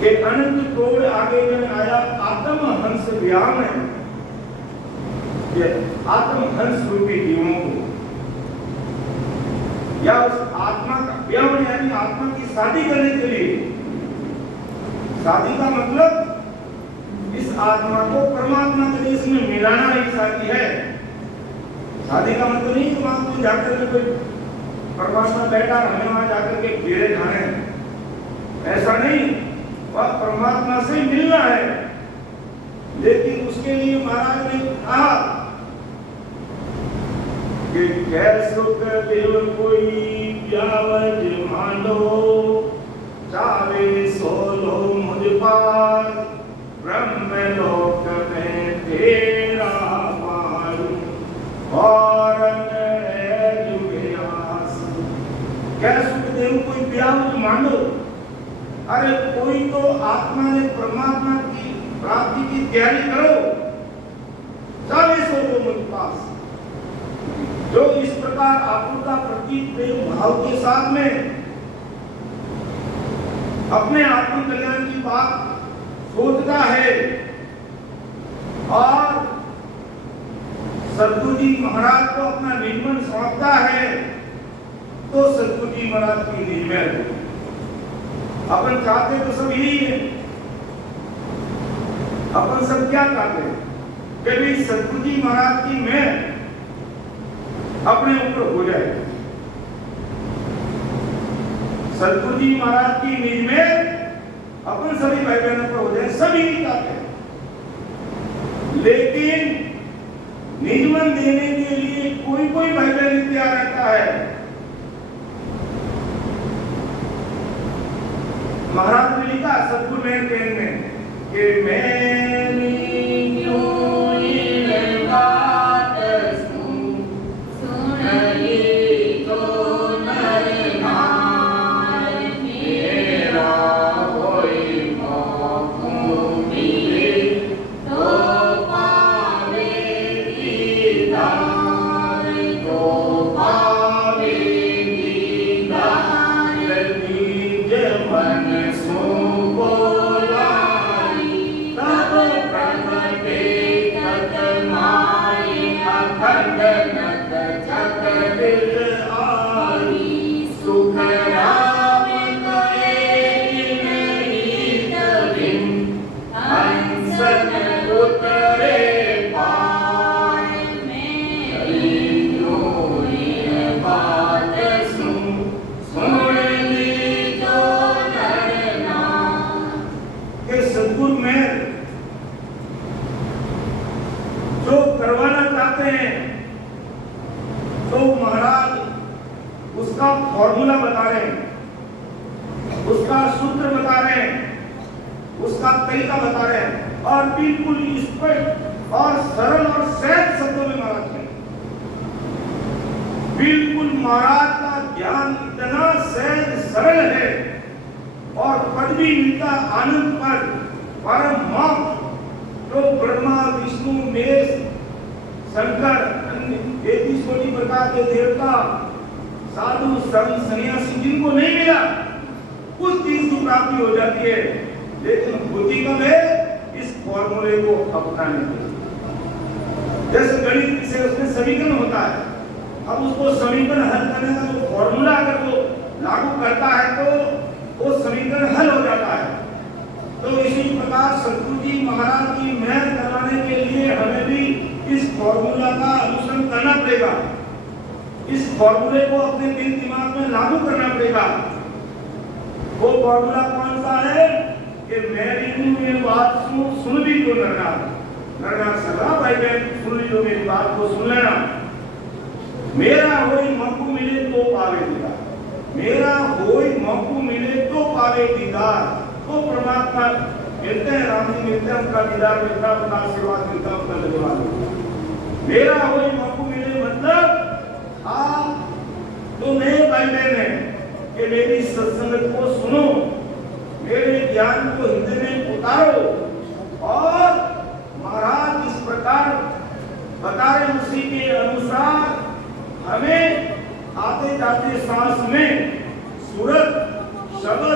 कि अनंत तोड़ आगे जन आया आत्म हंस व्याम है, ये आत्म हंस रूपी जीवों को, या उस आत्मा का व्याम यानी आत्मा की शादी करने के लिए। शादी का मतलब इस आत्मा को परमात्मा के देश में मिलाना ही शादी है। शादी का मतलब नहीं कि वहां कोई जाकर के कोई परमात्मा बैठा हमें वहां जाकर के फेरे खाने, ऐसा नहीं, वह परमात्मा से मिलना है। लेकिन उसके लिए महाराज ने कहा कि कैसुक देव कोई ब्यावज मांडो, चावे सोलो मुझ पास, ब्रह्म लोक में तेरा मारू और जुगे आस। कैसुक देव कोई ब्यावज मांडो, अरे कोई तो आत्मा ने परमात्मा की प्राप्ति की तैयारी करो, चाहे सो वो मुझ पास। जो इस प्रकार आपुता प्रति प्रेम भाव के साथ में अपने आत्म कल्याण की बात सोचता है और सद्गुरु जी महाराज को अपना निजमन सौंपता है, तो सद्गुरु जी महाराज की निज में अपन चाहते तो सब यही है। अपन सब क्या चाहते हैं कि भी सद्गुरु जी महाराज की मैं अपने ऊपर हो जाए, सद्गुरु जी महाराज की निज में अपन सभी भाई बहनों पर हो जाए, सभी चाहते हैं। लेकिन निजमन देने के लिए कोई कोई भाई बहन तैयार रहता है। महाराज ने लिखा सद्गुरु में कि मैंने क्यों ये बात सुनी तो नर नार, मेरा कोई मौक़ मिले तो पावे दीदार, तो पावे दीदार, निज मन फॉर्मूला बता रहे हैं, उसका सूत्र बता रहे हैं, उसका तरीका बता रहे हैं और बिल्कुल स्पष्ट और सरल और सहज शब्दों में महाराज ने बिल्कुल महाराज का ज्ञान इतना सहज सरल है और पद भी मिलता आनंद पद, परम मोक्ष, जो ब्रह्मा विष्णु महेश शंकर 33 कोटि प्रकार के देवता साधु संत सन्यासी जिनको नहीं मिला उस चीज की प्राप्ति हो जाती है। लेकिन बुद्धि कब है इस फॉर्मूले को अपनाने के। जैसे गणित से उसमें समीकरण होता है, अब उसको समीकरण हल करने का जो फॉर्मूला अगर वो लागू करता है तो वो समीकरण हल हो जाता है। तो इसी प्रकार सद्गुरु जी महाराज की मेहर कराने के लिए हमें भी इस फॉर्मूला का अनुसरण करना पड़ेगा, इस फॉर्मूले को अपने दिल दिमाग में लागू करना पड़ेगा। वो फॉर्मूला कौन सा है कि मेरी ये बात सुन भी तो नरना सदा भाई बहन सुन ली, तो मेरी बात को सुन लेना। मेरा होई मौक़ मिले तो पावे दीदार, मेरा होई मौक़ मिले तो पावे दीदार। तो परमात्मा मिलते हैं, राम जी मिलते हैं, उनका दीदार मिलता है, उनका आशीर्वाद मिलता है, उनका धन्यवाद। मेरा होई मौक़ मिले मतलब आप तो मेरे भाई बहन हैं कि मेरी सत्संग को सुनो, मेरे ज्ञान को हृदय में उतारो और महाराज इस प्रकार बता रहे उसी के अनुसार हमें आते जाते सांस में सूरत शब्द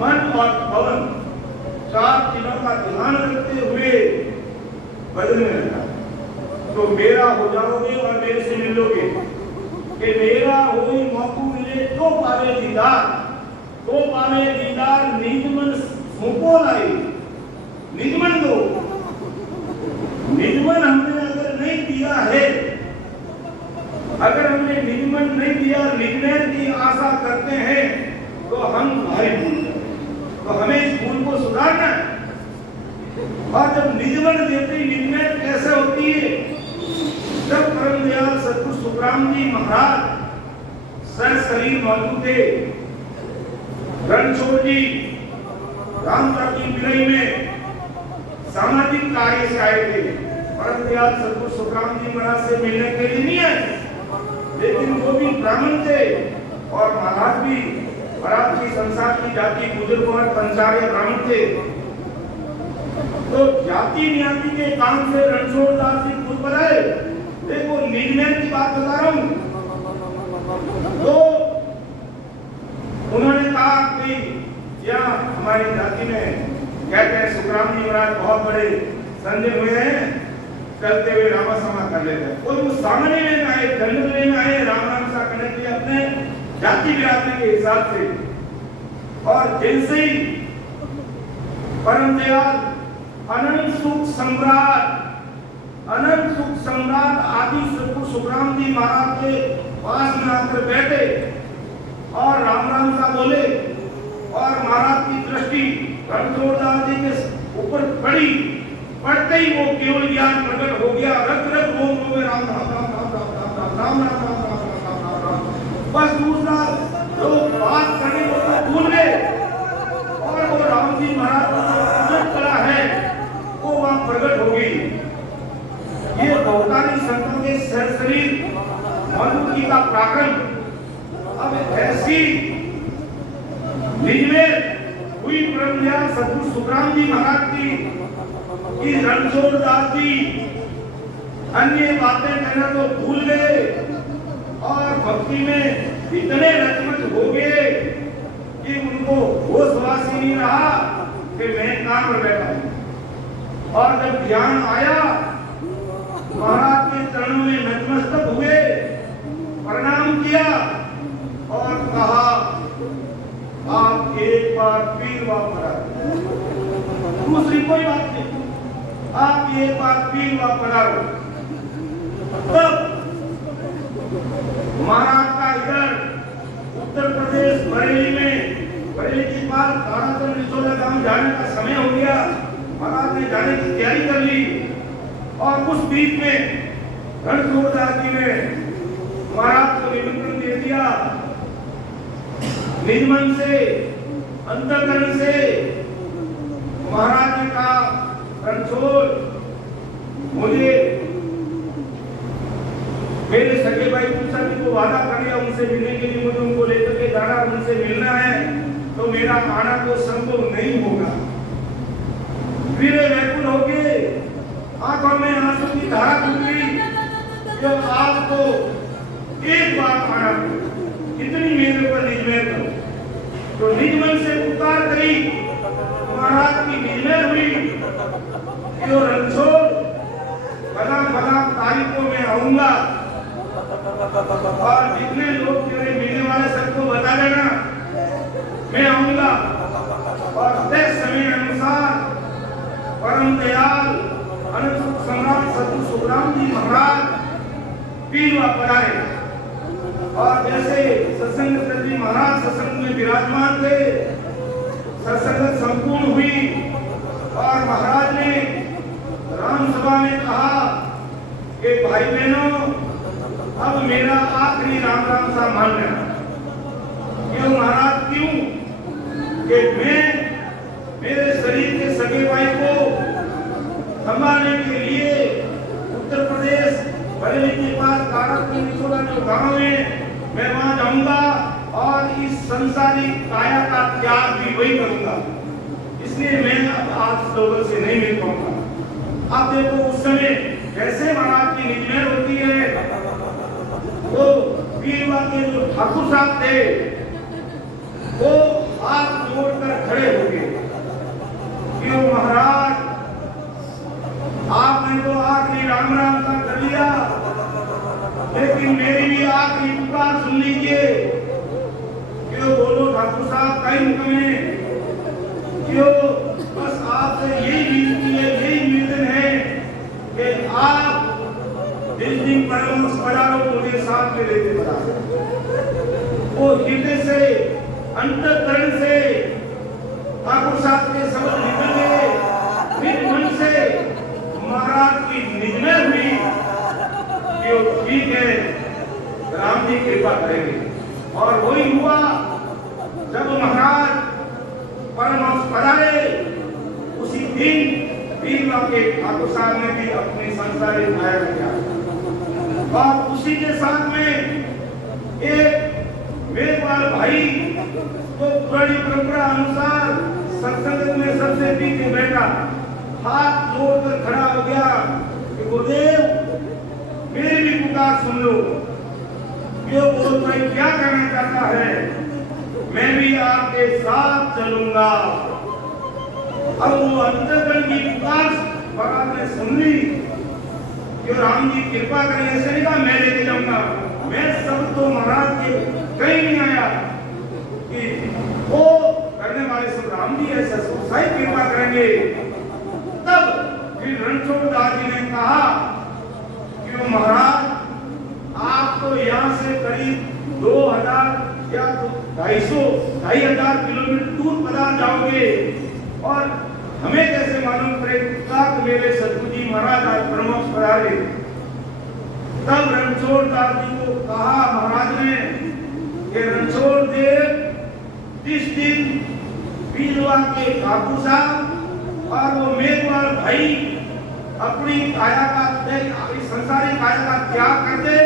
मन और पवन चार चीजों का ध्यान रखते हुए बदलने लगा। तो मेरा हो जाओगे और मेरे से मिलोगे कि मेरा होई मौकू मिले तो पावे दीदार निजमन मुको लाई। निजमन दो, निजमन हमने अगर नहीं दिया है, अगर हमने निजमन नहीं दिया, निजमन की आशा करते हैं तो हम भारी भूल जाते। तो हमें इस भूल को सुधारना है। और जब निजमन देती, निजमन कैसे होती है? जब परम दयाल सतगुरु सुखराम जी महाराज सर शरीर मौजूद थे, रणछोड़ जी रामता की विलय में सामाजिक कार्य से आए थे। परम दयाल सतगुरु सुखराम जी महाराज से मिलने के लिए नहीं आए, लेकिन वो भी ब्राह्मण थे और महाराज भी महाराज की संसार की जाति गुजर कुमार पंचार्य ब्राह्मण थे। तो जाति न्याति के काम से रणछोड़ दास जी खुद पर आए। देखो निजमन की बात बता रहा हूं। तो उन्होंने कहा कि यहाँ हमारी जाति में कहते हैं सुखराम जी महाराज बहुत बड़े संजय हुए हैं, चलते हुए रामा समा कर लेते हैं। और वो सामने में आए, जंगल में आए, राम राम सा करने के लिए अपने जाति बिरादरी के हिसाब से। और जैसे ही परम दयाल अनंत सुख सम्राट आदि सतगुरु सुखराम जी महाराज के पास में आकर बैठे और राम राम सा बोले, और महाराज की दृष्टि रणछोड़ दास जी के ऊपर पड़ी। पढ़ते ही वो केवल ज्ञान प्रकट हो गया। रग रग रोम में राम राम राम राम राम राम राम राम राम राम राम राम राम। बस दूसरा जो बात करने को भूल गए और वो राम जी महाराज जो कला है वो वहां प्रकट हो गई। ये बहुतानी संतों के शरीर मनुष्य का प्राकरण। अब ऐसी निजमेर हुई परम दयाल सतगुरु सुखराम जी महाराज की रणछोड़ दास जी अन्य बातें कहना तो भूल गए और भक्ति में इतने रचमच हो गए कि उनको होश ही नहीं रहा कि मैं कहां पर बैठा हूं। और जब ध्यान आया, महाराज के चरणों में नतमस्तक हुए, प्रणाम किया और कहा, आप एक बार फिर वापस आओ। दूसरी कोई बात नहीं, आप एक बार फिर वापस आओ। तब महाराज का इधर उत्तर प्रदेश बरेली में, बरेली के पास ताराचंद निचोला गांव जाने का समय हो गया। महाराज ने जाने की तैयारी कर ली और उस बीच में रणछोड़ दास जी ने महाराज को निमंत्रण दे दिया। निजमन से, अंतःकरण से महाराज ने कहा, रणछोड़, मुझे मेरे सगे भाई तुलसा जी को वादा कर लिया, उनसे मिलने के लिए मुझे उनको लेकर के जाना, उनसे मिलना है, तो मेरा आना तो संभव नहीं होगा। फिर व्याकुल हो गए, आंखों में आंसू की धारा टूटी। जब आपको एक बार आना, इतनी मेरे पर निजमेर करो। तो निजमन से पुकार करी, महाराज की निजमेर हुई कि वो रणछोड़, बला तारीखों में आऊंगा और जितने लोग तेरे मिलने वाले सबको बता देना, मैं आऊंगा। और तय समय अनुसार परम दयाल अनंत सम्राट सतगुरु सुखराम जी महाराज पीरवा पधारे। और जैसे सत्संग जी महाराज सत्संग में विराजमान थे, सत्संग संपूर्ण हुई और महाराज ने राम सभा में कहा कि भाई बहनों, अब मेरा आखिरी राम राम सा मान लेना। क्यों महाराज, क्यों? कि मैं मेरे शरीर के सगे भाई को संभालने के लिए उत्तर प्रदेश बरेली के पास कारापुर निचोला जो गांव है, मैं वहां जाऊंगा और इस संसारिक काया का त्याग भी वही करूंगा। इसलिए मैं अब आप लोगों से नहीं मिल पाऊंगा। आप देखो उस समय कैसे महाराज की निजमेर होती है। तो पीरवा के जो ठाकुर साहब थे वो हाथ जोड़कर खड़े हो गए कि जिस दिन परमहंस पधारो मुझे साथ में लेते पधारो। वो हृदय से, अंतःकरण से ठाकुर साहब के शब्द निकले, फिर मन से महाराज की निज में हुई कि वो ठीक है, राम जी कृपा करेंगे। और वही हुआ जब महाराज परमहंस पधारे, उसी दिन बीरवा के ठाकुर साहब ने भी अपने संसारी काया किया। और उसी के साथ में एक मेघवाल भाई तो पुरानी परंपरा अनुसार सत्संग में सबसे पीछे बैठा, हाथ जोड़कर खड़ा हो गया कि गुरुदेव मेरी भी पुकार सुन लो। ये बोल भाई क्या कहना चाहता है, मैं भी आपके साथ चलूंगा। अब वो अंतर्गण की पुकार महाराज ने सुन ली कि राम जी कृपा करें, ऐसे नहीं कहा मैं लेके जाऊंगा, मैं सब तो महाराज के कहीं नहीं आया कि वो करने वाले सब राम जी ऐसा सही कृपा करेंगे। तब फिर रणछोड़ दास जी ने कहा कि वो महाराज आप तो यहाँ से करीब 2000 या तो 250 किलोमीटर दूर पधार जाओगे और हमें कैसे मालूम पड़ेगा कि मेरे सतगुरु जी महाराज आज परमहंस पधारे। तब रणछोड़ दास जी को कहा महाराज ने कि रणछोड़ देव, जिस दिन बीरवा के ठाकुर साहब और वो मेघवाल भाई अपनी काया का संसारी काया का त्याग कर दे,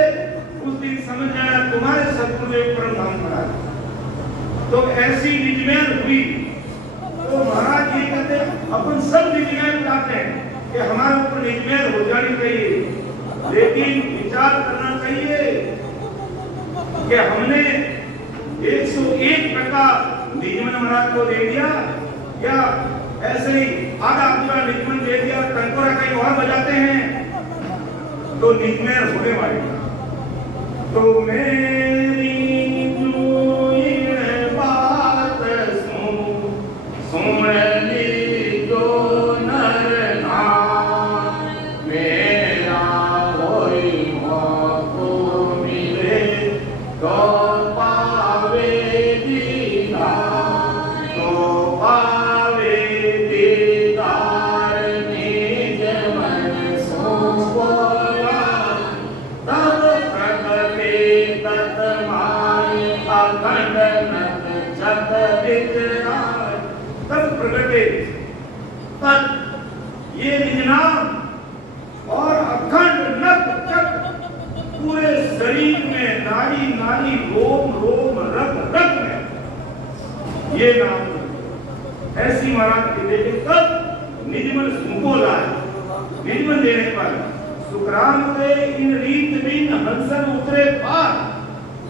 उस दिन समझ जाना तुम्हारे सतगुरुदेव परम धाम पधारे। तो ऐसी निजमेर हुई। तो महाराज ये कहते अपन सब निजमेर चाहते हैं कि हमारे ऊपर निजमेर हो जानी चाहिए, लेकिन विचार करना चाहिए कि हमने 101 प्रकार निजमन महाराज को दे दिया या ऐसे ही आधा पूरा निजमन दे दिया, टंकोरा कहीं और बजाते हैं तो निजमेर होने वाले। तो मेरी बात सुन ली जो नर नाम, मेरा होई मौको मिले तो पावे दीदार, तो पावे दीदार निज मन सो बोला, तब प्रगटे तत माय अखंड नत जग विचराय। तब प्रगटे तत् ये निज नाम और अखंड नत जग, पूरे शरीर में नाड़ी नाड़ी रोम रोम रग रग में ये नाम ऐसी महाराज के देखे। तब निजमन सुको लाए, निजमन देने पर सुखराम के इन रीत बिन हंसन उतरे पार।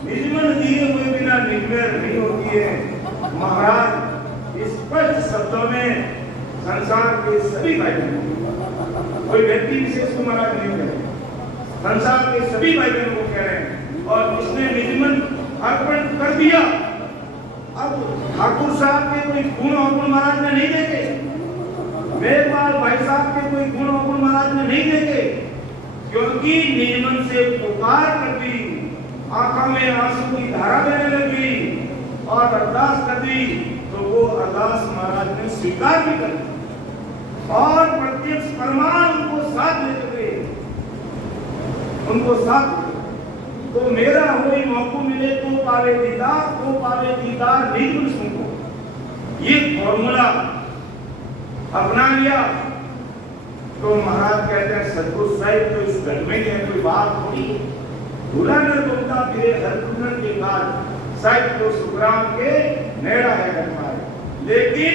निजमन दिए हुए बिना निजमेर नहीं होती है। महाराज स्पष्ट शब्दों में संसार के सभी भाई बहनों, कोई व्यक्ति विशेष को महाराज नहीं कह रहे, संसार के सभी भाई बहनों को कह रहे हैं। और उसने निजमन अर्पण कर दिया। अब ठाकुर साहब के कोई गुण अवगुण महाराज ने नहीं देखे, मेघवाल भाई साहब के कोई गुण अवगुण महाराज ने नहीं देखे, क्योंकि निजमन से पुकार कर दी, आंखों में आंसू की धारा बहने लगी और अरदास कर दी, तो वो अरदास महाराज ने स्वीकार भी कर दी और प्रत्यक्ष प्रमाण उनको साथ ले चुके, उनको साथ। तो मेरा होई मौको मिले तो पावे दीदार, तो पावे दीदार निजमन सुनको, ये फॉर्मूला अपना लिया। तो महाराज कहते हैं सतगुरु साहिब तो इस घर में है, कोई बात थोड़ी, भूला न बोलता फिरे हर कुंडन के बाद, साहिब तो सुखराम के नेड़ा है हमारे। लेकिन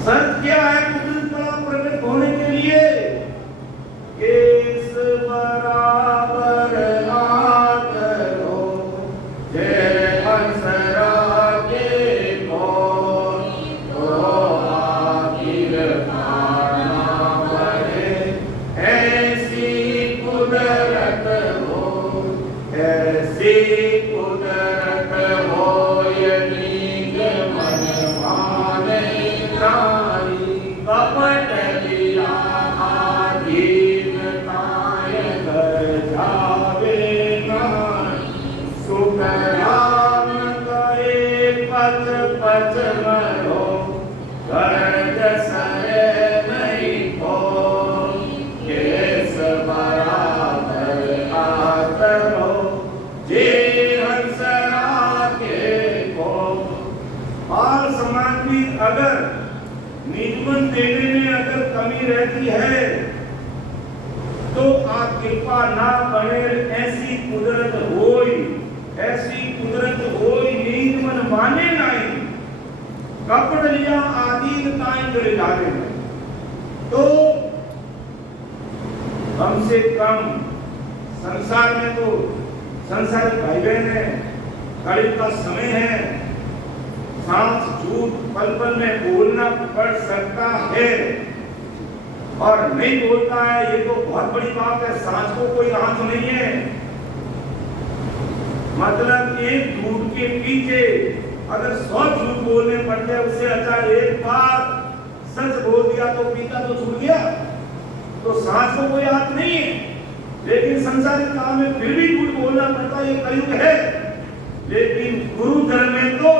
सत्य क्या है कुदरत बड़ा प्रकट होने के लिए, केस बराबर हाथ लो जय हंसरा के मोर, तो आखिर खाना पड़े ऐसी कुदरत हो, ऐसी कुदरत हो, ये नीक मन माने नारी का मरो गर्द सरे नहीं को केस बराबर आतरो जे हंसरा के को। और समाज भी अगर निजमन देने में अगर कमी रहती है तो आप कृपा ना बने ऐसी कुदरत होई, ऐसी कुदरत होई निजमन माने नहीं कपड़ लिया आदीन ताई करे डाले। तो कम से कम संसार में तो संसारिक भाई बहन है, कलयुग का समय है, सांस झूठ पल पल में बोलना पड़ सकता है और नहीं बोलता है, ये तो बहुत बड़ी बात है। सांस को कोई आंच नहीं है, मतलब एक झूठ के पीछे अगर 100 झूठ बोलने पड़ते हैं, उससे अच्छा एक बार सच बोल दिया तो पीता तो छूट गया। तो सांस को कोई आंच नहीं है, लेकिन संसारिक काम में फिर भी झूठ बोलना पड़ता, ये कलयुग है। लेकिन गुरु धर्म में तो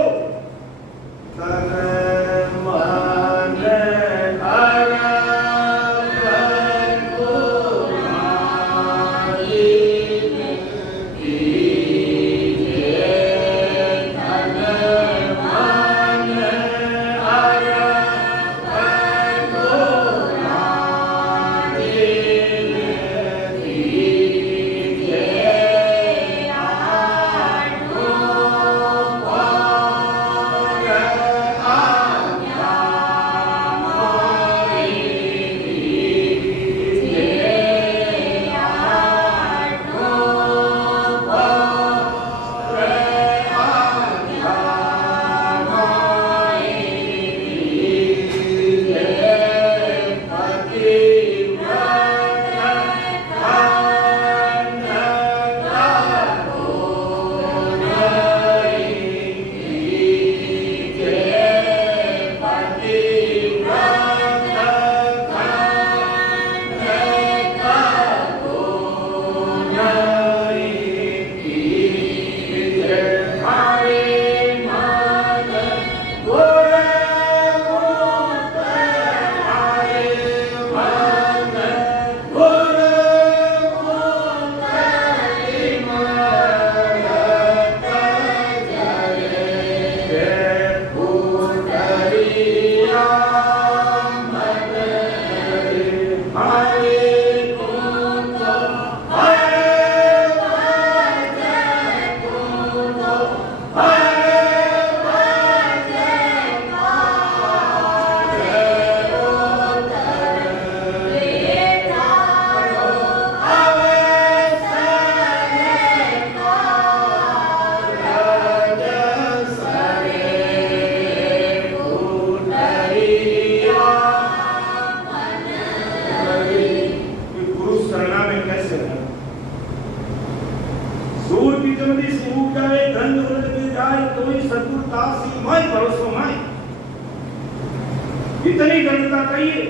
इतनी गणता चाहिए।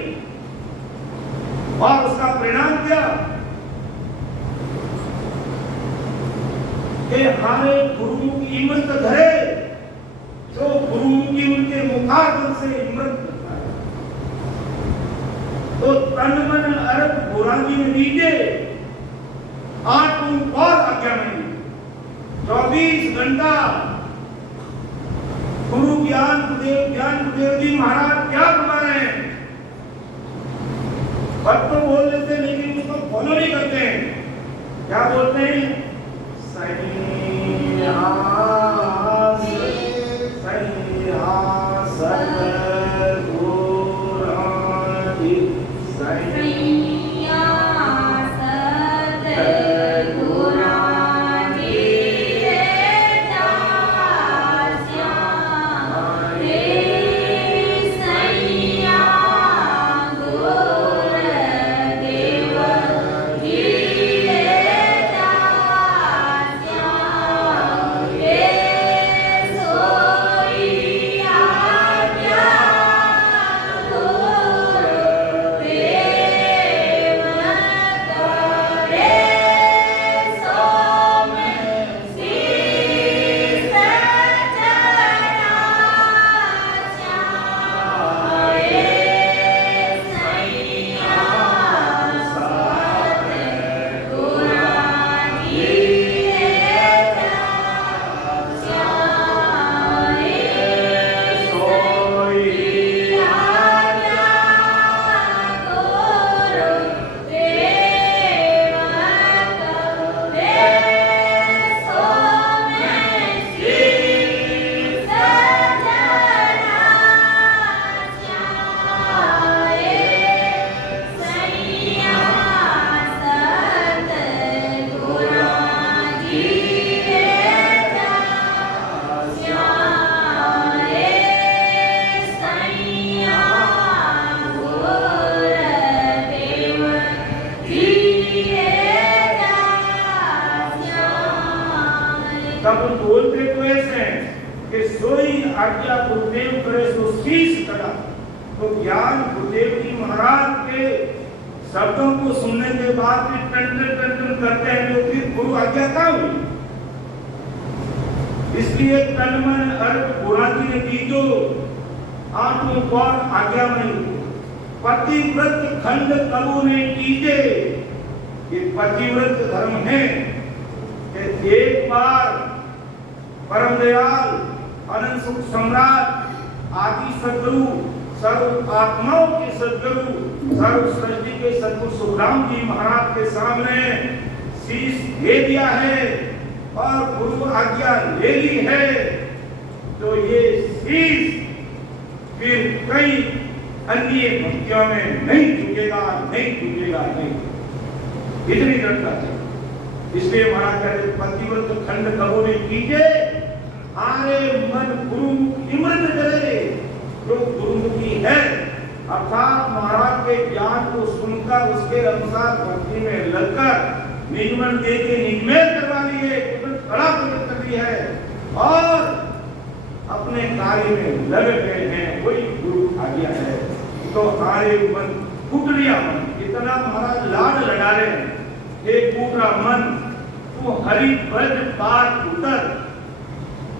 और उसका परिणाम क्या कि हमारे गुरु की इमरत धरे, जो गुरु की उनके मुखारबत से इमरत करता है, तो तन मन अर्थ बुराई में दीजिए, 8 और आज्ञा में 24 घंटा गुरु ज्ञान गुरुदेव जी महाराज क्या बता रहे हैं। भक्त तो बोल देते लेकिन उसको फॉलो नहीं करते हैं। क्या बोलते हैं? आज्ञा गुरुदेव करे सो शीश करा। तो ज्ञान गुरुदेव जी महाराज के शब्दों को सुनने के बाद भी टन करते हैं, जो फिर गुरु आज्ञा का हुई। इसलिए तन मन अर्थ बुराकी ने की जो आत्म कौर आज्ञा में पतिव्रत खंड कबू ने कीजे। ये पतिव्रत धर्म है कि एक बार परम दयाल अनंत सुख सम्राट आदि सदगुरु सर्व आत्माओं के सदगुरु सर्व सृष्टि के सदगुरु सुखराम जी महाराज के सामने शीश दे दिया है और गुरु आज्ञा ले ली है। तो ये शीश फिर कई अन्य भक्तियों में नहीं झुकेगा, नहीं इतनी दृढ़ता है। इसलिए महाराज कहते पतिव्रत खंड कबू ने कीजिए, आरे मन गुरु इमृत करे। जो गुरुमुखी है अर्थात महाराज के ज्ञान को सुनकर उसके अनुसार भक्ति में लगकर निगमन दे के निगमेर करवा लिए, खड़ा कर दी है और अपने कार्य में लग गए हैं, वही गुरु आज्ञा है। तो आरे मन कुटरिया मन, इतना महाराज लाड लगा रहे हैं, हे कुटरा मन तू हरि ब्रज पार उतर,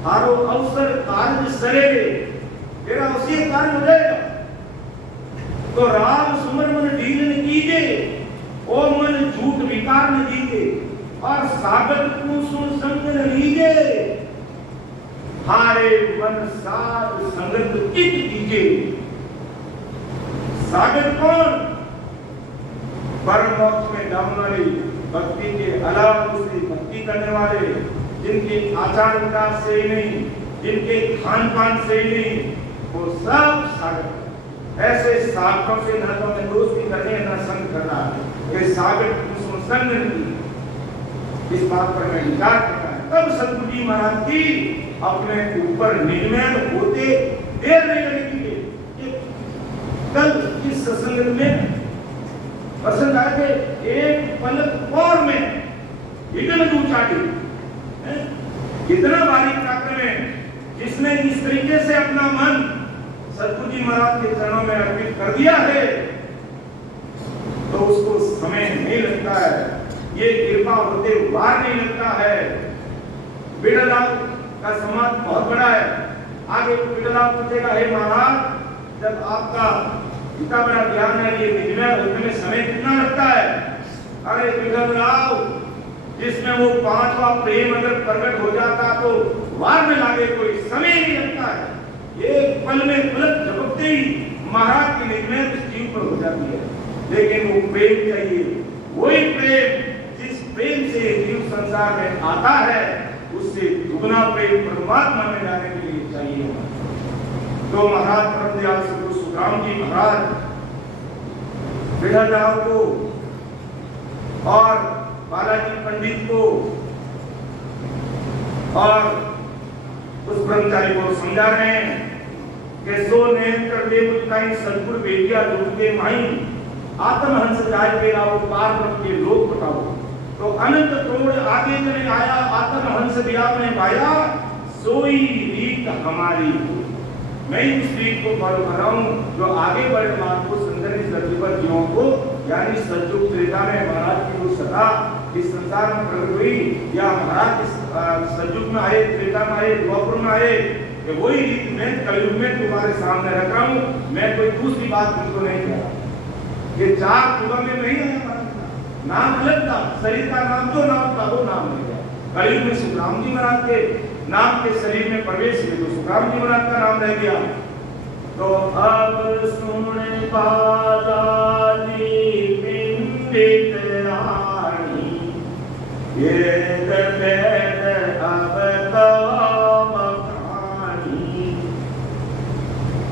हारो अवसर कार्य सरे, तेरा उसी कार्य हो जाएगा। तो राम सुमर मन ढील न कीजे, ओ मन झूठ विकार न दीजे, और सागर तू सुन संग न लीजे, हारे मन साध संगत चित दीजे। सागर कौन? परम मोक्ष में जाने वाले, भक्ति के अलावा दूसरी भक्ति करने वाले, जिनके आचार विकास से ही नहीं, जिनके खान पान से ही नहीं, वो सब सागर। ऐसे साधकों से न तो हमें दोस्ती करनी है, न संग करना है। ये सागर उसमें संग नहीं, इस बात पर मैं विचार करना है। तब सतगुरु जी महाराज की अपने ऊपर निर्णय होते देर नहीं लगेगी। कल इस सत्संग में पसंद आए थे, एक पलक और में इतने दूचाटी, इतना बारीक काकर में, जिसने इस तरीके से अपना मन सतगुरु जी महाराज के चरणों में अर्पित कर दिया है, तो उसको समय नहीं लगता है, ये कृपा होते वार नहीं लगता है। बिड़लाल का समाज बहुत बड़ा है। आगे बिड़लाल पूछेगा, हे महाराज जब आपका इतना बड़ा ज्ञान है, ये निर्णय होने में समय कितना लगता है? अरे बिड़लाल, जिसमें वो पांचवा प्रेम अगर प्रकट हो जाता तो वार में लागे कोई समय नहीं लगता है। एक पल में पलक झपकते ही महाराज की निर्णय उस जीव पर हो जाती है। लेकिन वो प्रेम चाहिए, वही प्रेम जिस प्रेम से जीव संसार में आता है, उससे दुगना प्रेम परमात्मा में जाने के लिए चाहिए। तो महाराज परम दयाल सद्गुरु सुखराम जी महाराज बिड़लाल को और बालाजी पंडित को और उस ब्रह्मचारी को समझा रहे हैं कि सो नेत्र देव काई सद्गुरु बेटिया जुटके माई, आत्महंस जाय के राव पार ब्रह्म के लोक बताओ। तो अनंत तोड़ आगे चले आया, आत्महंस दिया में पाया, सोई रीत हमारी। मैं उस रीत को फॉलो कर रहा हूँ जो आगे बढ़े मान को सुंदरी सजीवन जीवों को, यानी सतयुग त्रेता में महाराज की वो सदा इस संसार में प्रकट हुई, या महाराज इस सतयुग में आए, त्रेता में आए, द्वापर में आए, कि वही रीत में कलयुग में तुम्हारे सामने रख रहा हूँ। मैं कोई दूसरी बात तुमको नहीं कह रहा। ये चार युगों में नहीं है, नाम अलग था, शरीर का नाम जो नाम था वो नाम नहीं है। कलयुग में सुखराम जी महाराज के नाम के शरीर में प्रवेश हुए तो सुखराम जी महाराज का नाम रह गया। तो अब सुन बालाजी पिंडित रानी, ये वेद अब काम कहानी,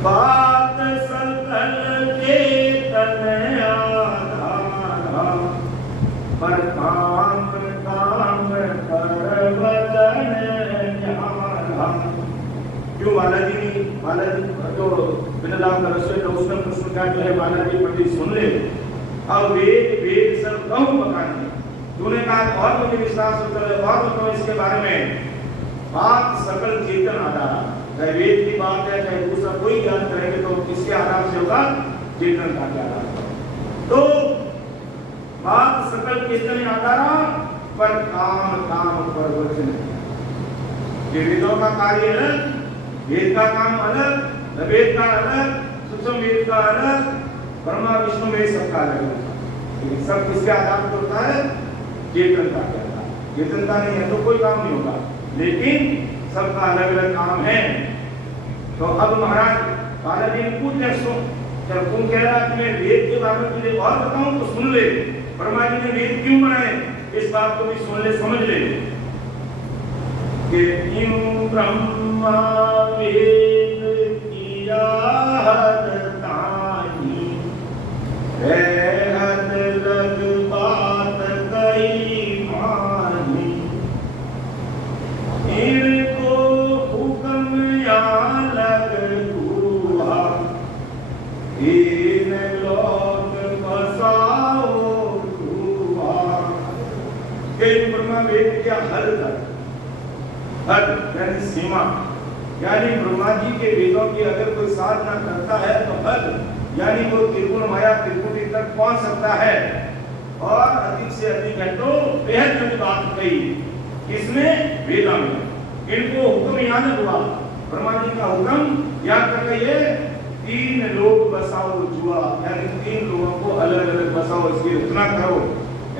बात सकल चेतन आधारा, पर काम काम कर वचन ज्ञान। क्यों बालाजी जो बिड़लाल का रसोई का उसने प्रश्न का जो है बालाजी पंडित सुन ले, अब वेद सब कहूँ बकाने। तूने कहा और मुझे विश्वास होता है, और बताओ इसके बारे में। बात सकल चेतन आधारा, चाहे वेद की बात है चाहे दूसरा कोई ज्ञान करेंगे तो किसके आधार से होगा? चेतनता के आधार पर। तो बात सकल चेतन आधारा पर काम काम पर वचन। ये वेदों का कार्य अलग, वेद का काम अलग, वेद का अलग, सूक्ष्म वेद का अलग, ब्रह्मा विष्णु वेद सबका अलग होता है। सब किसके आधार पर होता है? चेतनता के आधार। चेतनता नहीं है तो कोई काम नहीं होगा, लेकिन सबका अलग अलग काम है। तो अब महाराज बालाजी जी ने पूछ लिया, जब तुम कह रहा कि मैं वेद के बारे में तुझे और बताऊं तो सुन ले। ब्रह्मा जी ने वेद क्यों बनाए इस बात को भी सुन ले, समझ ले कि यूं ब्रह्मा वेद किया हद तानी, रहत लग बात कई मानी, इनको हुक्म या लग हुआ, इन लोग बसाओ हुआ। ब्रह्मा वेद क्या हद तक, हद यानी सीमा, यानी ब्रह्मा जी के वेदों की अगर कोई साधना करता है तो हद यानी वो त्रिगुण माया त्रिपुटी तक पहुंच सकता है, और अधिक से अधिक है तो बेहद बड़ी बात कही इसमें वेदा में। इनको हुक्म याद हुआ, ब्रह्मा जी का हुक्म याद कर ये 3 लोग बसाओ जुआ, यानी 3 लोगों को अलग अलग बसाओ, इसकी रचना करो,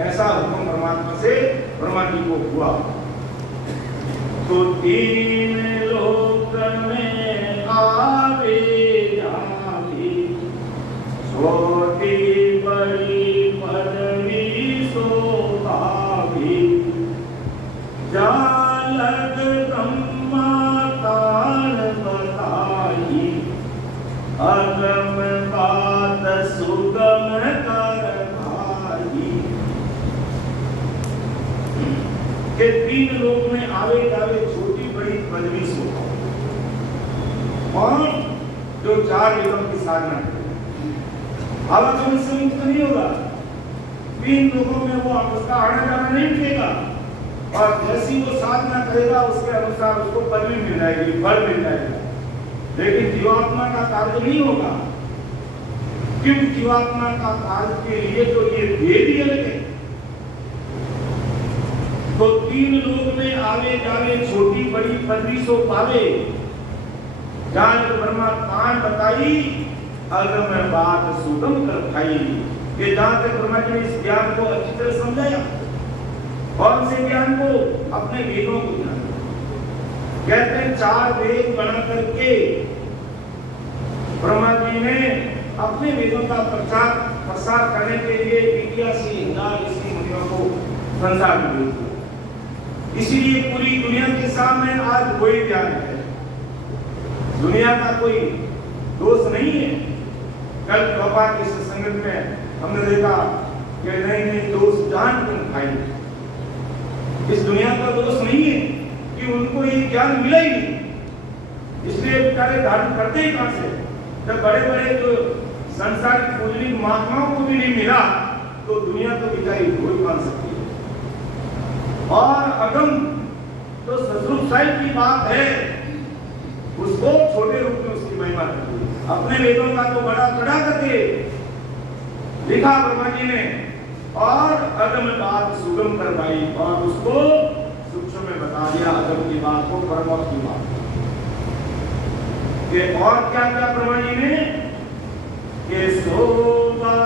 ऐसा हुक्म परमात्मा से ब्रह्मा जी को हुआ। तो 3 लोक में आवे जावे, छोटी बड़ी पदवी शोभावी, जालक ब्रह्मा तान बताई, अगम बात सुगम कर भाई। के 3 लोग में आवे जावे, छोटी बड़ी पदवी शोभा, और जो 4 वेदों की साधना करे आवागमन से मुक्त नहीं होगा। 3 लोगों में वो उसका आना जाना नहीं मिलेगा, और जैसी वो साधना करेगा उसके अनुसार उसको पदवी मिल जाएगी, फल मिल जाएगा, लेकिन जीवात्मा का कार्य नहीं होगा। क्यों? जीवात्मा का कार्य के लिए तो ये वेद ही अलग है। तो 3 लोग में आवे जावे, छोटी बड़ी पदवी सो पावे, जान ब्रह्मा तान बताई, अगम बात सुगम कर भाई। ये जहां तक ब्रह्मा जी ने इस ज्ञान को अच्छी तरह समझाया, कौन से ज्ञान को? अपने वेदों को ज्ञान। कहते हैं 4 वेद बना करके ब्रह्मा जी ने अपने वेदों का प्रसार करने के लिए इंडिया से ऋषि मुनियों को संसार में भेज दिया। इसीलिए पूरी दुनिया के सामने आज वही ज्ञान है। दुनिया का कोई दोष नहीं है। कल बाबा के सत्संग में हमने देखा कि नहीं दोष जान तुम खाई। इस दुनिया का दोष नहीं है कि उनको ये ज्ञान मिला ही नहीं, इसलिए बेचारे धारण करते ही कहां से? जब बड़े बड़े जो संसार की पूजनीय महात्माओं को भी नहीं मिला तो दुनिया तो बेचारी भूल मान सकती है। और अगम तो ससुर साहिब की बात है, उसको छोटे रूप में उसकी महिमा करती है। अपने वेदों का तो बड़ा चढ़ा करके लिखा ब्रह्मा जी ने, और अगम बात सुगम करवाई, और उसको सूक्ष्म में बता दिया अगम की बात को, परम की बात के। और क्या क्या ब्रह्मा जी ने के शोभा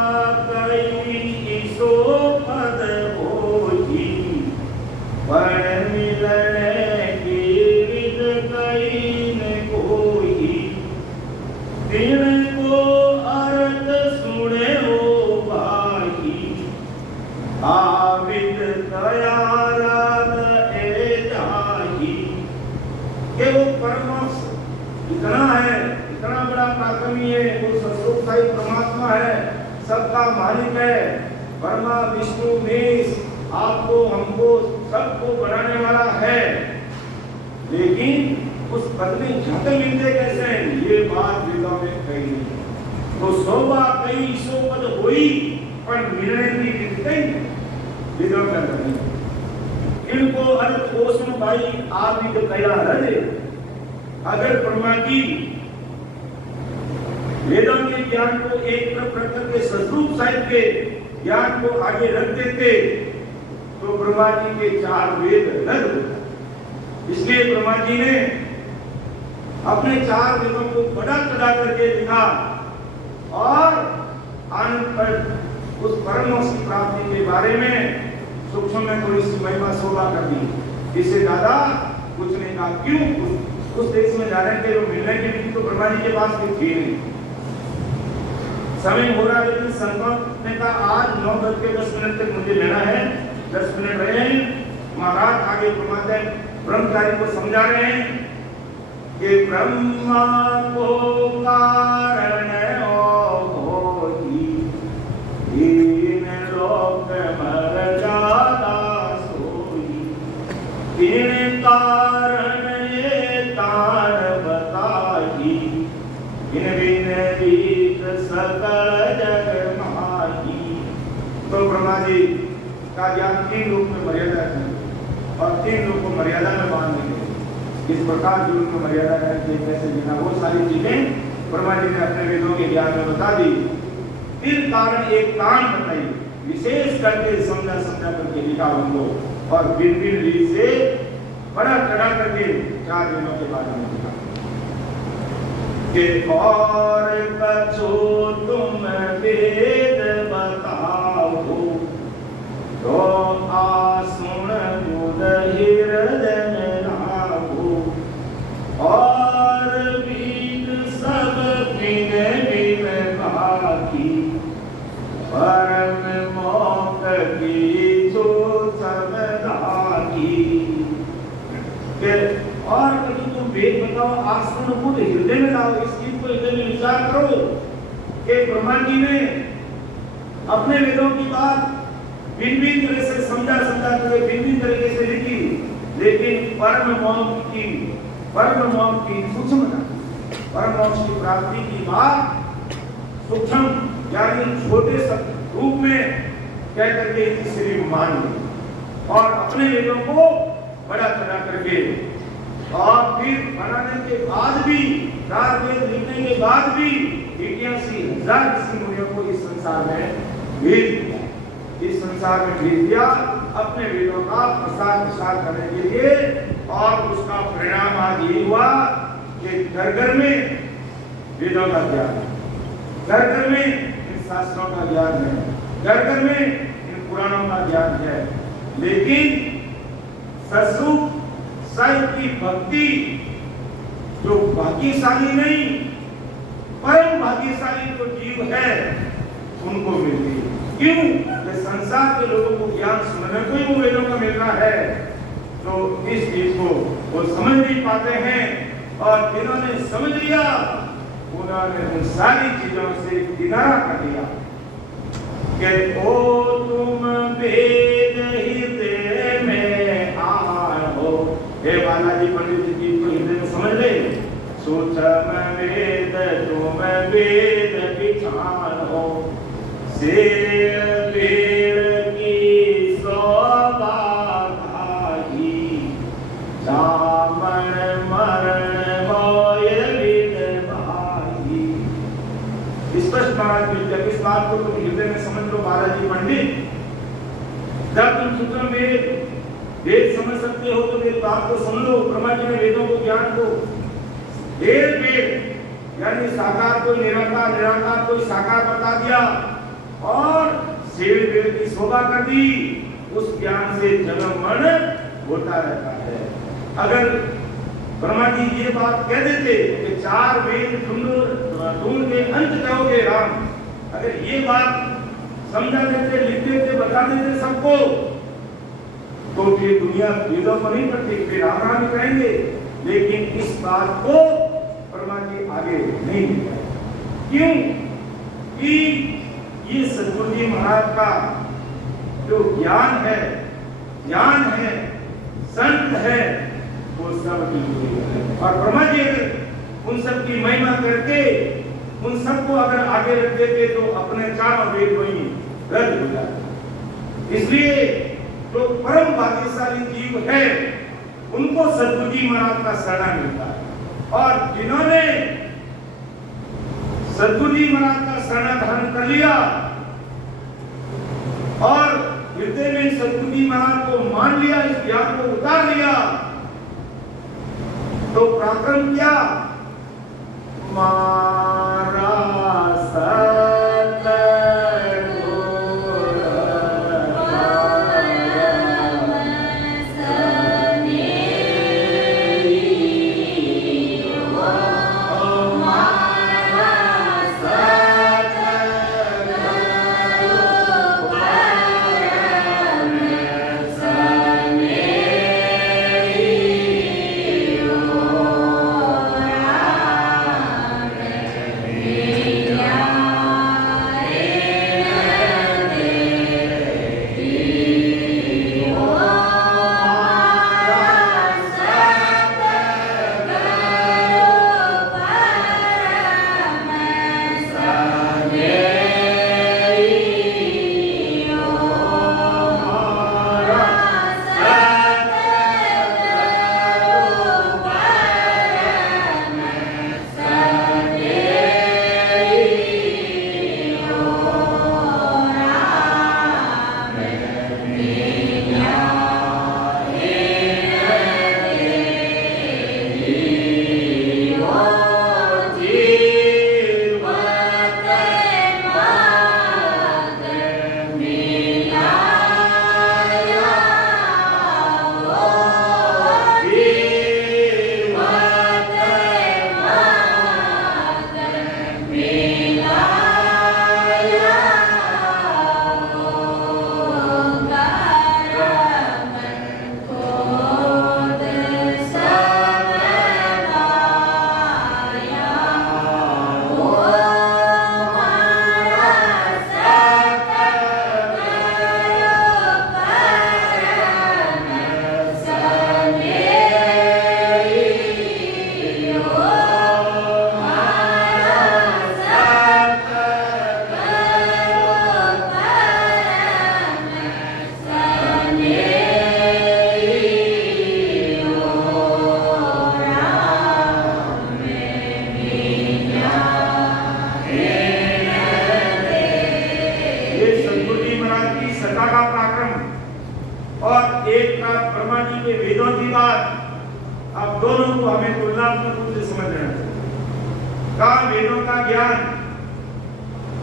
कई सो पद होती, पर मिलने की विद कई न कोई, दिन को अर्थ सुने हो भाई, आविद तयारद ए जाही। के वो परमात्मा इतना है, इतना बड़ा पराक्रमी है, वो सत्सुखाई परमात्मा है, सबका मालिक है, ब्रह्मा विष्णु महेश, आपको हमको सबको बनाने वाला है, लेकिन उस पद में झट मिलते कैसे हैं? ये बात वेदों में कही नहीं। तो शोभा कई सो पद हुई, पर मिलने की विधि वेदों के अंदर नहीं। इनको अर्थ कोष में भाई आप भी तो कया रहे, अगर ब्रह्मा जी वेदों के ज्ञान को एक तरफ रख करके सद्रूप साहित्य के ज्ञान को आगे रख देते तो ब्रह्मा जी के 4 वेद रद्द होते। इसलिए ब्रह्मा जी ने अपने 4 वेदों को बड़ा चढ़ा करके लिखा और आनंद पर उस परम मोक्ष की प्राप्ति के बारे में सूक्ष्म में थोड़ी सी महिमा शोभा कर दी। इससे ज्यादा कुछ नहीं कहा। क्यों? उस देश में जाने के मिलने के लिए तो ब्रह्मा जी के पास कोई थी नहीं। समय हो रहा है लेकिन संतों ने कहा आज 9:10 तक मुझे लेना है। 10 मिनट रहे हैं। महाराज आगे फरमाते हैं, ब्रह्मचारी को समझा रहे हैं कि ब्रह्मा को कारण इन लोक मर जाता सोई, इन कारण ये तान बताई, इन बिन रीत सकल जग माही। तो ब्रह्मा जी का ज्ञान 3 लोक में मर्यादा है और 3 लोक को मर्यादा में बांध देंगे। इस प्रकार जीवन में मर्यादा है कि कैसे जीना, वो सारी चीजें ब्रह्मा जी ने अपने वेदों के ज्ञान में बता दी। फिर कारण एक तान बताई, विशेष करके समझा करके लिखा उनको और बिन रीत से बड़ा चढ़ा करके 4 दिनों के बारे में लिखा कि और कछु तुम वेद बताओ तो आसुन बुध हृदय में लागो, और बीत सब बिन बिन बाकी, परम मोक्ष की जो समदागी। और कभी तुम वेद बताओ, आसुन बुध हृदय में लाओ। इस चीज को हृदय में विचार करो कि ब्रह्मा जी ने अपने वेदों की बात भिन्न तरह से समझा करके भिन्न तरीके से लिखी, लेकिन परम मोक्ष की सूक्ष्मता, परम मोक्ष की प्राप्ति की बात सूक्ष्म यानी छोटे रूप में कह करके इसे मान ली और अपने वेदों को बड़ा चढ़ा करके और फिर बनाने के बाद भी 4 वेद लिखने के बाद भी 81,000 ऋषि मुनियों को इस संसार में भेज दिया। इस संसार में भेज दिया अपने वेदों का प्रसार करने के लिए। और उसका परिणाम आज ये हुआ कि घर में वेदों का ज्ञान, घर में इन शास्त्रों का ज्ञान है, घर में इन पुराणों का ज्ञान है, लेकिन सद्रूप साहित्य की भक्ति जो भाग्यशाली नहीं, परम भाग्यशाली जो जीव है उनको मिलती है। क्यों? संसार के लोगों को ज्ञान सुनने को ही वो वेदों का मिल रहा है, तो इस चीज को वो समझ नहीं पाते हैं। और जिन्होंने समझ लिया उन्होंने उन सारी चीजों से किनारा कर दिया कि ओ तुम वेद हृदय में आओ। हे बालाजी पंडित जी को हृदय में समझ ले, सूक्ष्म वेद तुम वेद विचारो, से वेद की शोभा धाही, जामन मरण होय विद भाई। स्पष्ट महाराज मिलते हैं। इस बात को तुम हृदय में समझ लो बालाजी पंडित। जब तुम सूक्ष्म वेद समझ सकते हो तो मेरी बात को सुन लो। ब्रह्मा जी ने वेदों को ज्ञान को वेद यानी साकार को निराकार, निराकार को साकार बता दिया और सेव वेद की शोभा कर दी। उस ज्ञान से जन्म मरण होता रहता है। अगर ब्रह्मा जी ये बात कह देते कि 4 वेद ढूंढ के अंत कहोगे राम, अगर ये बात समझा देते, लिख देते, बता देते सबको, तो फिर दुनिया वेदों को नहीं करती, फिर राम राम कहेंगे। लेकिन इस बात को ब्रह्मा जी आगे नहीं दिया। क्यों? कि ये सद्गुरु जी महाराज का जो ज्ञान है, संत है, वो सब है। और ब्रह्मा जी उन सब की महिमा करके उन सबको अगर आगे रख देते तो अपने 4 वेद वही रद्द हो जाते। इसलिए जो परम भाग्यशाली जीव है उनको सद्गुरु जी महाराज का शरण मिलता है। और जिन्होंने सद्गुरु जी महाराज का शरण धारण कर लिया और हृदय में सद्गुरु जी महाराज को मान लिया, इस ज्ञान को उतार लिया, तो पराक्रम क्या? मारा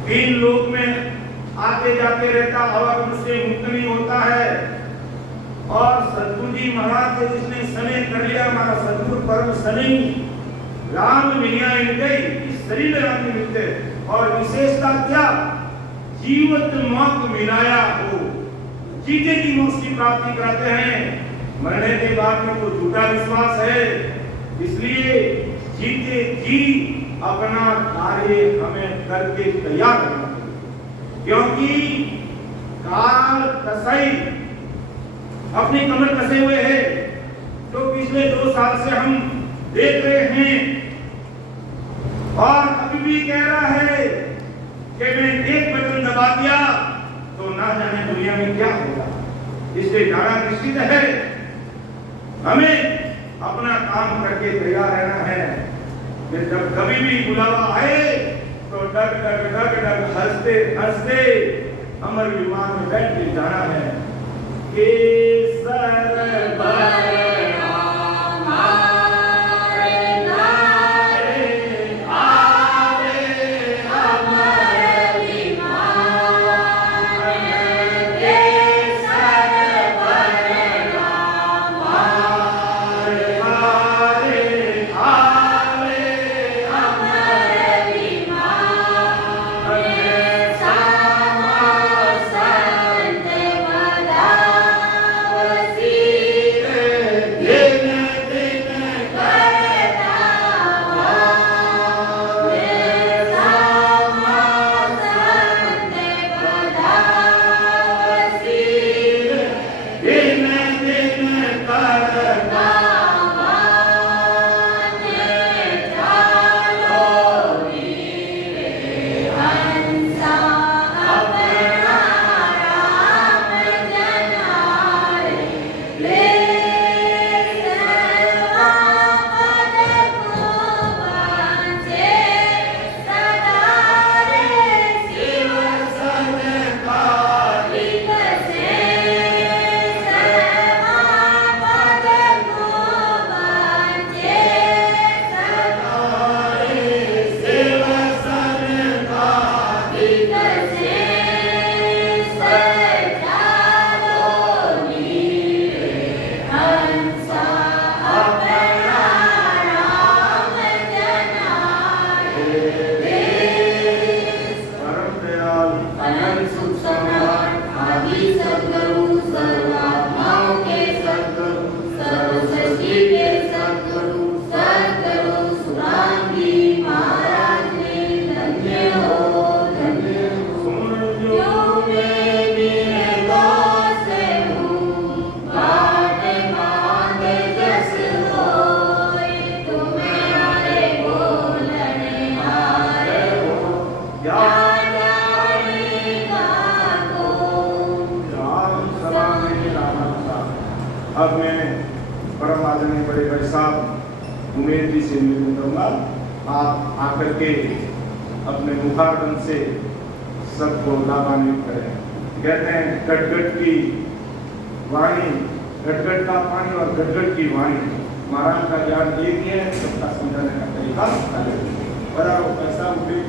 तीन लोक में आते जाते रहता, और उससे मुक्त नहीं होता है। और सद्गुरु जी महाराज से जिसने स्नेह कर लिया, हमारा सद्गुरु परम स्नेही राम मिलिया मिल गई, इस शरीर में राम मिलते। और विशेषता क्या? जीवत मौत मिलाया हो, जीते की मोक्ष की प्राप्ति कराते हैं। मरने के बाद में तो झूठा विश्वास है, इसलिए जीते जी अपना कार्य हमें करके तैयार करना, क्योंकि काल कसाई अपनी कमर कसे हुए है। तो पिछले 2 साल से हम देख रहे हैं, और अभी भी कह रहा है कि मैं एक बटन दबा दिया तो ना जाने दुनिया में क्या होगा। इसलिए जाना निश्चित है, हमें अपना काम करके तैयार रहना है। फिर जब कभी भी बुलावा आए तो डग डग डग डग हंसते हंसते अमर विमान में बैठ के जाना है। केसर पर अब मैं परम आदरणीय बड़े भाई साहब उमेश जी से निवेदन करूंगा, आप आकर के अपने मुखारबंद से सबको लाभान्वित करें। कहते हैं गटगट की वाणी, गटगट का पानी और गटगट की वाणी, महाराज का ज्ञान एक ही है, सबका समझाने का तरीका अलग है। बड़ा पैसा उठे